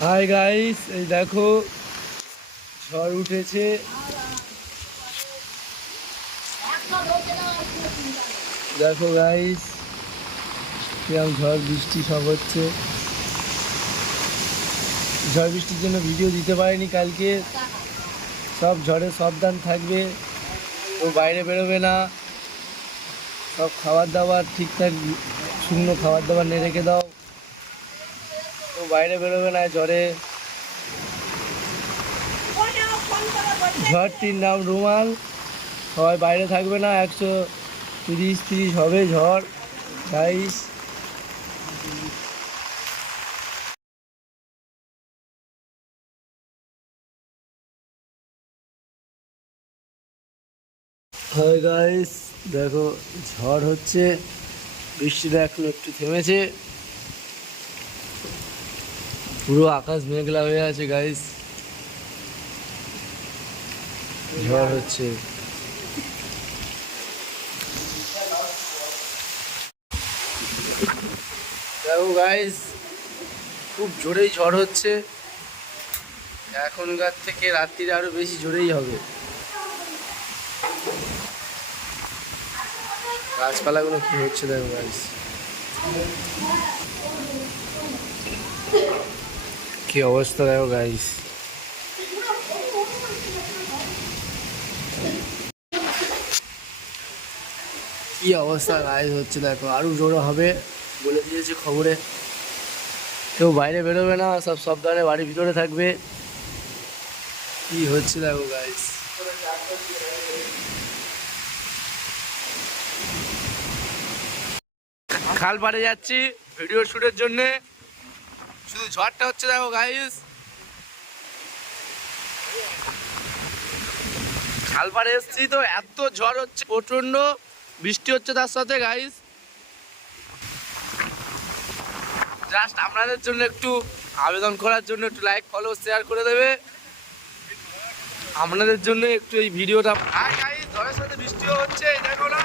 Hi guys, এই দেখো ঝড় উঠেছে। দেখো গাইস কিরম ঝড় বৃষ্টি সব হচ্ছে। ঝড় বৃষ্টির জন্য ভিডিও দিতে পারিনি কালকে। সব ঝড়ে সাবধান থাকবে, তো বাইরে বেরোবে না। সব খাবার দাবার ঠিকঠাক শুকনো খাবার দাবার নিয়ে রেখে দাও, তো বাইরে বেরোবে না ঝড়ে। ঝড়টির নাম রুমাল। সবাই বাইরে থাকবে না। 130 হবে ঝড় গাইস। হাই গাইস, দেখো ঝড় হচ্ছে, বৃষ্টিটা এখন একটু থেমেছে। পুরো আকাশ মেঘলা হয়ে আছে গাইস, ঝড় হচ্ছে। দেখো গাইস খুব জোরেই ঝড় হচ্ছে। এখনকার থেকে রাত্রিরে আরো বেশি জোরেই হবে। গাছপালাগুলো কি হচ্ছে দেখো গাইস, কি অবস্থা দেখো গাইস। কি অবস্থা গাইস হচ্ছে দেখো, আরো জোরে হবে বলে দিয়েছে খবরে। কেউ বাইরে বেরোবে না, সব সাবধানে বাড়ির ভিতরে থাকবে। কি হচ্ছে দেখো গাইস। খাল পাড়ে যাচ্ছি ভিডিও শুটের জন্য, শুধু ঝড়টা হচ্ছে দেখো গাইস। খাল পাড়ে এসছি তো এত ঝড় হচ্ছে, প্রচন্ড বৃষ্টি হচ্ছে তার সাথে গাইস। জাস্ট আপনাদের জন্য একটু আবেদন করার জন্য একটু লাইক ফলো শেয়ার করে দেবে আপনাদের জন্য একটু এই ভিডিওটা। হাই গাইস, ঝড়ের সাথে বৃষ্টিও হচ্ছে, এই দেখো না।